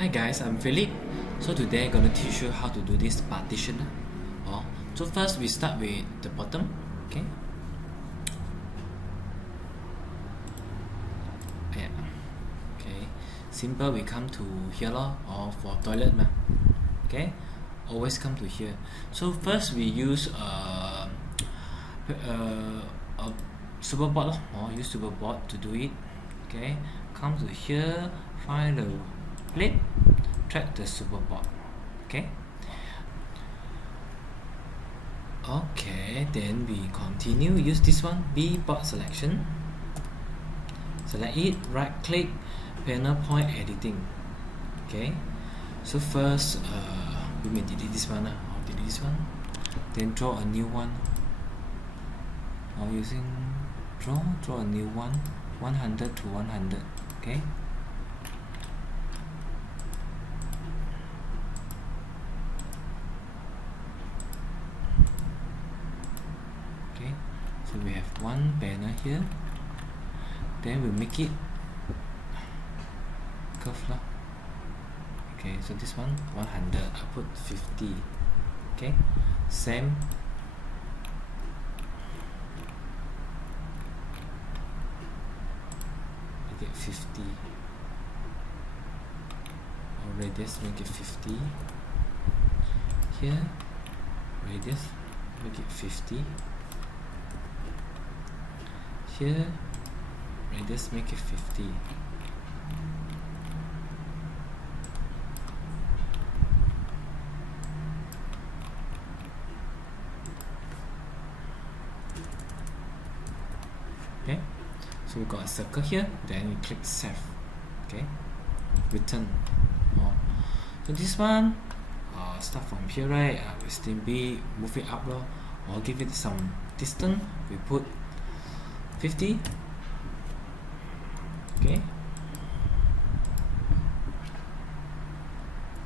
Hi guys, I'm Philip. So today I'm gonna teach you how to do this partition. So first we start with the bottom. Okay. Yeah. Okay. Simple. We come to here or for toilet Okay. Always come to here. So first we use a superboard or use superboard to do it. Okay. Come to here. Find the plate. Track the superboard. Okay. Okay, then we continue. Use this one, B board selection. Select it, right click, panel point editing. Okay. So first we may delete this one or delete this one. Then draw a new one. Or using draw a new one, 100 to 100. Okay. So we have one banner here. Then we make it curve lah. Okay, so this one 100. I put 50. Okay, same. Make it 50. Or radius, make it 50. Here, radius, make it 50. Here, radius, make it 50. Okay, so we got a circle here. Then we click save. Okay, return. So this one, start from here, right? We still be move it up, or give it some distance. We put 50. Okay,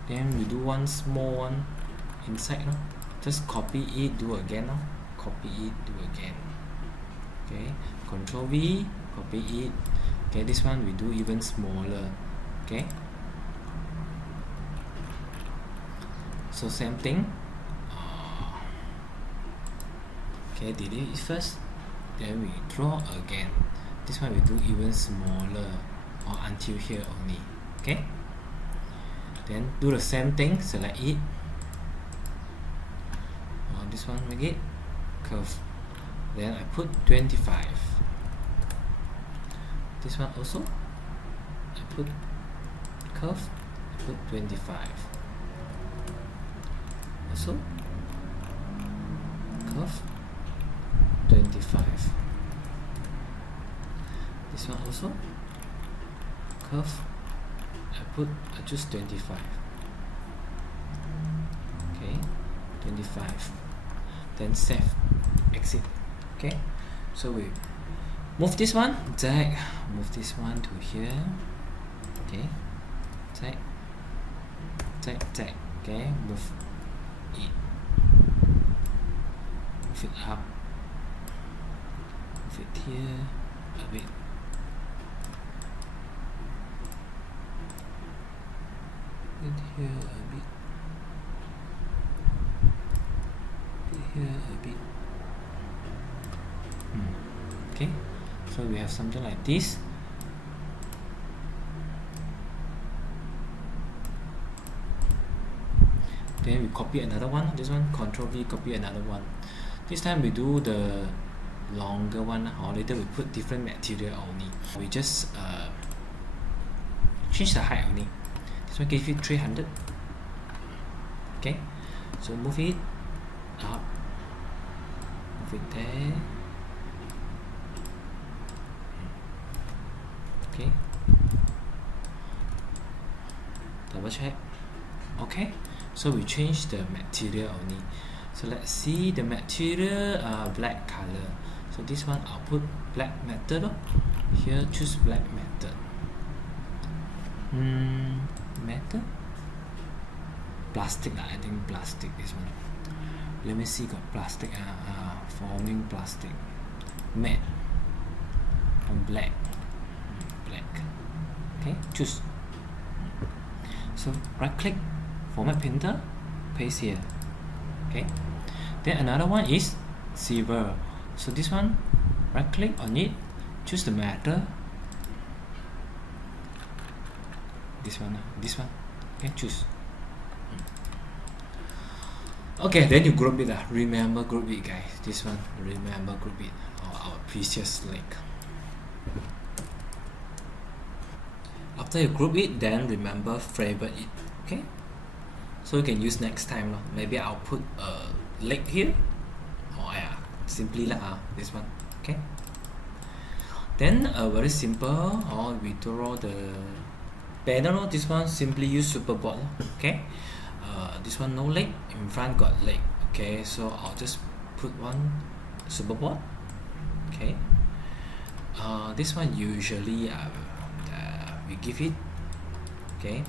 then we do one small one inside. Just copy it, do again. Copy it, do again. Okay, Control V, copy it. Okay, this one we do even smaller. Okay, so same thing. Okay, delete it first. Then we draw again. This one we do even smaller or until here only. Okay, then do the same thing. Select it. This one make it curve. Then I put 25. This one also I put curve. I put 25. Also curve 25. This one also curve. I choose 25. Okay, 25. Then save, exit. Okay, so we move this one, drag, move this one to here. Okay, drag. Okay, move it up. It here a bit. It here a bit. It here a bit. Okay, so we have something like this. Then we copy another one. This one, Control V, copy another one. This time we do the longer one, or later we put different material only. We just change the height only. This one give you 300. Okay, so move it up, move it there. Okay, double check. Okay, so we change the material only. So let's see the material, black color. So this one I'll put black metal. Here choose black metal. Metal? Plastic, I think plastic, this one. Let me see, got plastic, forming plastic. Matte. And black. Okay, choose. So right click, format printer, paste here. Okay, then another one is silver. So this one, right click on it, choose the matter. This one, okay, choose. Okay, then you group it. Remember group it, guys. This one, remember group it, or our precious lake. After you group it, then remember favorite it. Okay, so you can use next time. Maybe I'll put a lake here, or yeah, simply this one. Okay, then very simple, or we draw the banner. This one simply use superboard. Okay, this one no leg, in front got leg. Okay, so I'll just put one superboard. Okay, this one usually we give it, okay,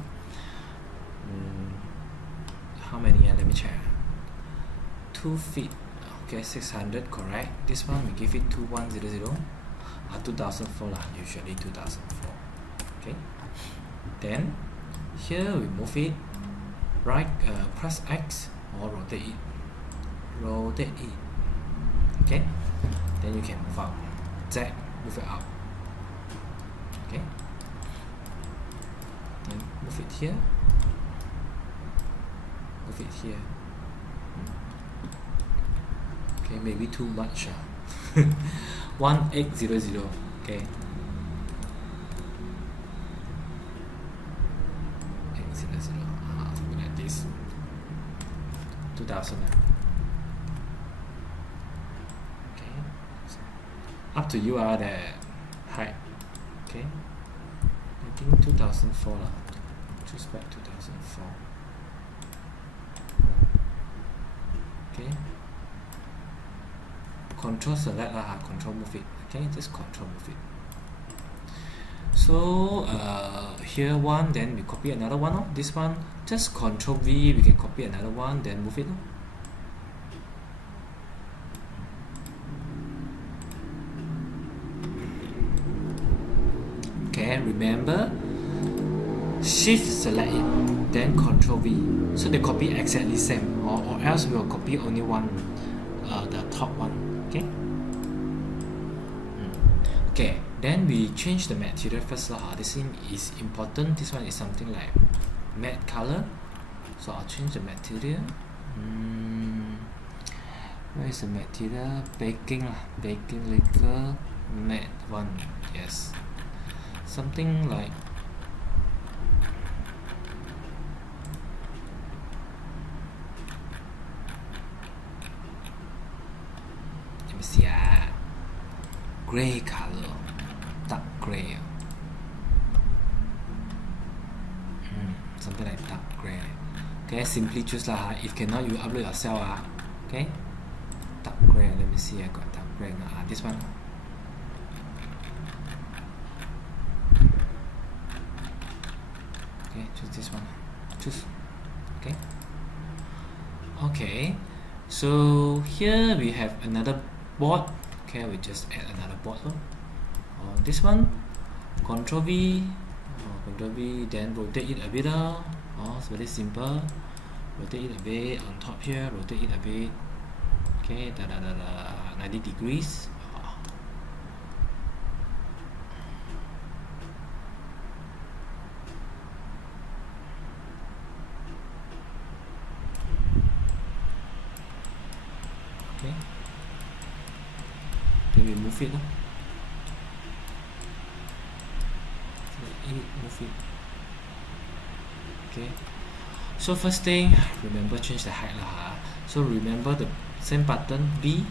how many? Let me check. 2 feet. Okay, 600, correct. This one we give it 2100, 2004 usually 2004. Okay, then here we move it right, press X or rotate it. Okay, then you can move out. Z, move it out. Okay, and move it here, okay, maybe too much. 1800. Okay, 800, something like this. 2000. Okay, so up to you the height. Okay, I think 2004 choose back 2004. Okay, control select control move it. Okay, just control move it. So here one, then we copy another one. This one just control V, we can copy another one, then move it. Okay, remember shift select it, then control V, so they copy exactly same, or else we will copy only one, the top one. Okay, okay, then we change the material first. This thing is important. This one is something like matte color, so I'll change the material. Where is the material? Baking lacquer matte one. Yes, something like gray color, dark gray. Something like dark gray. Okay, simply choose if cannot, you upload yourself. Okay, dark gray. Let me see. I got dark gray. This one. Okay, choose this one. Choose. Okay. Okay. So here we have another board. Okay, we just add another board. This one, Control V, then rotate it a bit. It's very simple. Rotate it a bit on top here. Rotate it a bit. Okay, 90 degrees. Okay. Then we move it. Move it. Okay. So first thing, remember change the height So remember the same button B,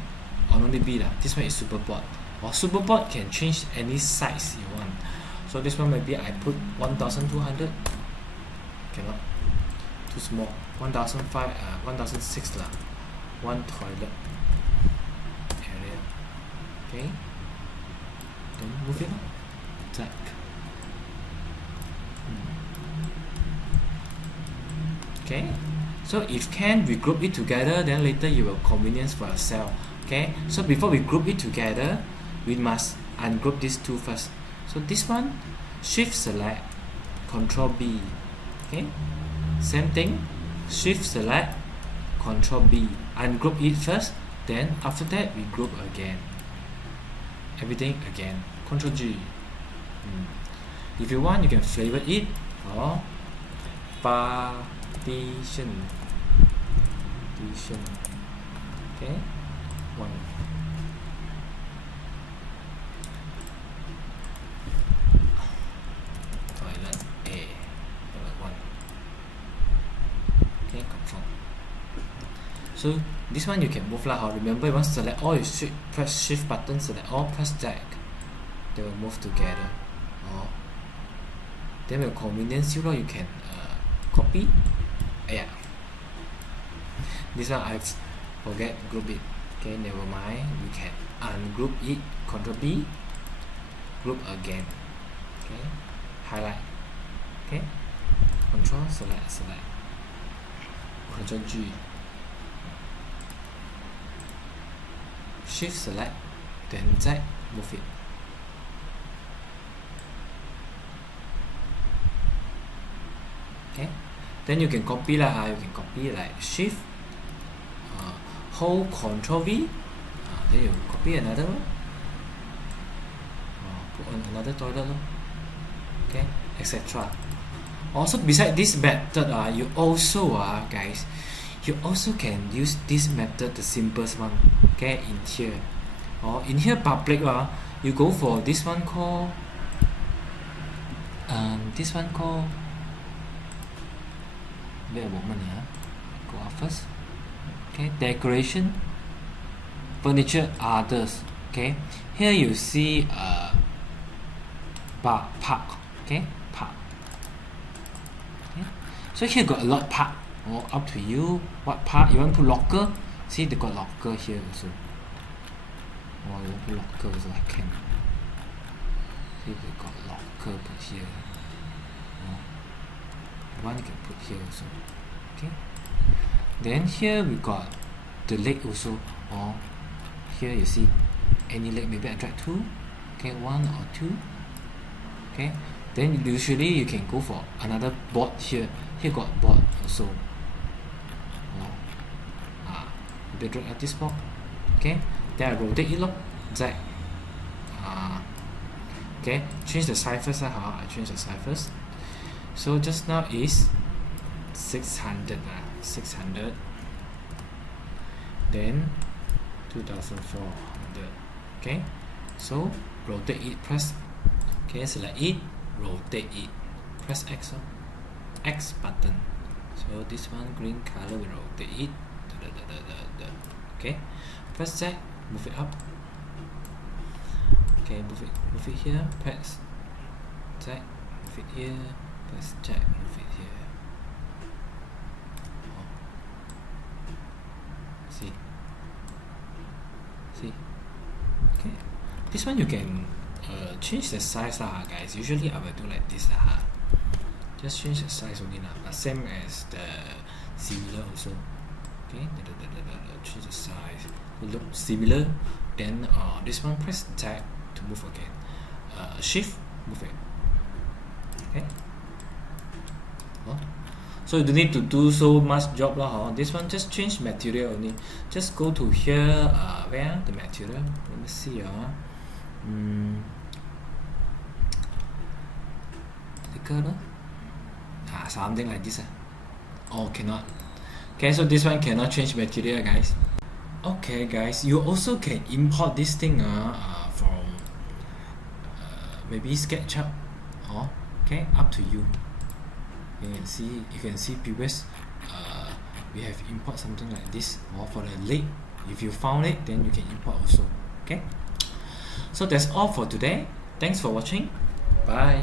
or only B This one is superboard. Or superboard can change any size you want. So this one maybe I put 1200. Cannot. Too small. 1005. 1006 One toilet area. Okay. Then move it. Zack. Okay, so if can, we group it together, then later you will convenience for yourself. Okay, so before we group it together, we must ungroup these two first. So this one, shift select, control B, Okay, same thing, shift select, Control B, ungroup it first, then after that we group again, everything again, Control G. If you want, you can flavor it or partition. Okay, one. Toilet A, toilet 1. Okay, confirm. So this one you can move lah. Remember, you want to select all, you press shift button, select all, press drag. They will move together. Or then will convenience you, you can copy. Yeah. This one I forget group it. Okay, never mind. We can ungroup it. Control B. Group again. Okay. Highlight. Okay. Control select. Control G. Shift select. Then Z. Move it. Okay. Then you can copy lah. You can copy like shift. Hold Control V, then you copy another one, put on another toilet, okay, etc. Also, beside this method, you also guys, you also can use this method, the simplest one, okay, in here, or in here public, you go for this one called, wait a moment, go out first. Okay, decoration, furniture, others. Okay, here you see park. Okay, park. Okay, so here got a lot park. Up to you. What park you want to put locker? See, they got locker here also. You want to put locker also, I can. See, they got locker put here. One you can put here also. Okay. Then here we got the leg also, or here you see any leg, maybe I drag 2, okay, 1 or 2, okay. Then usually you can go for another board here. Here got board also. Maybe drag at this board, okay. Then I rotate it, Z. Okay, change the size first. I change the size first. So just now is 600. 600, then 2400. Okay, so rotate it, press, okay, select it, rotate it, press X, X button. So this one green color will rotate it. Okay, press Z, move it up. Okay, move it here, press Z, move it here, press Z, move it here. See, okay, this one you can change the size guys. Usually I will do like this just change the size only but same as the similar also. Okay, change the size to look similar. Then this one press tab to move again, shift, move it. Okay, so you don't need to do so much job this one just change material only. Just go to here, where the material, let me see, the color, something like this. Cannot. Okay, so this one cannot change material, guys. Okay guys, you also can import this thing from maybe SketchUp, okay, up to you. You can see previous we have import something like this, or for the leg, if you found it, then you can import also. Okay, so that's all for today. Thanks for watching. Bye.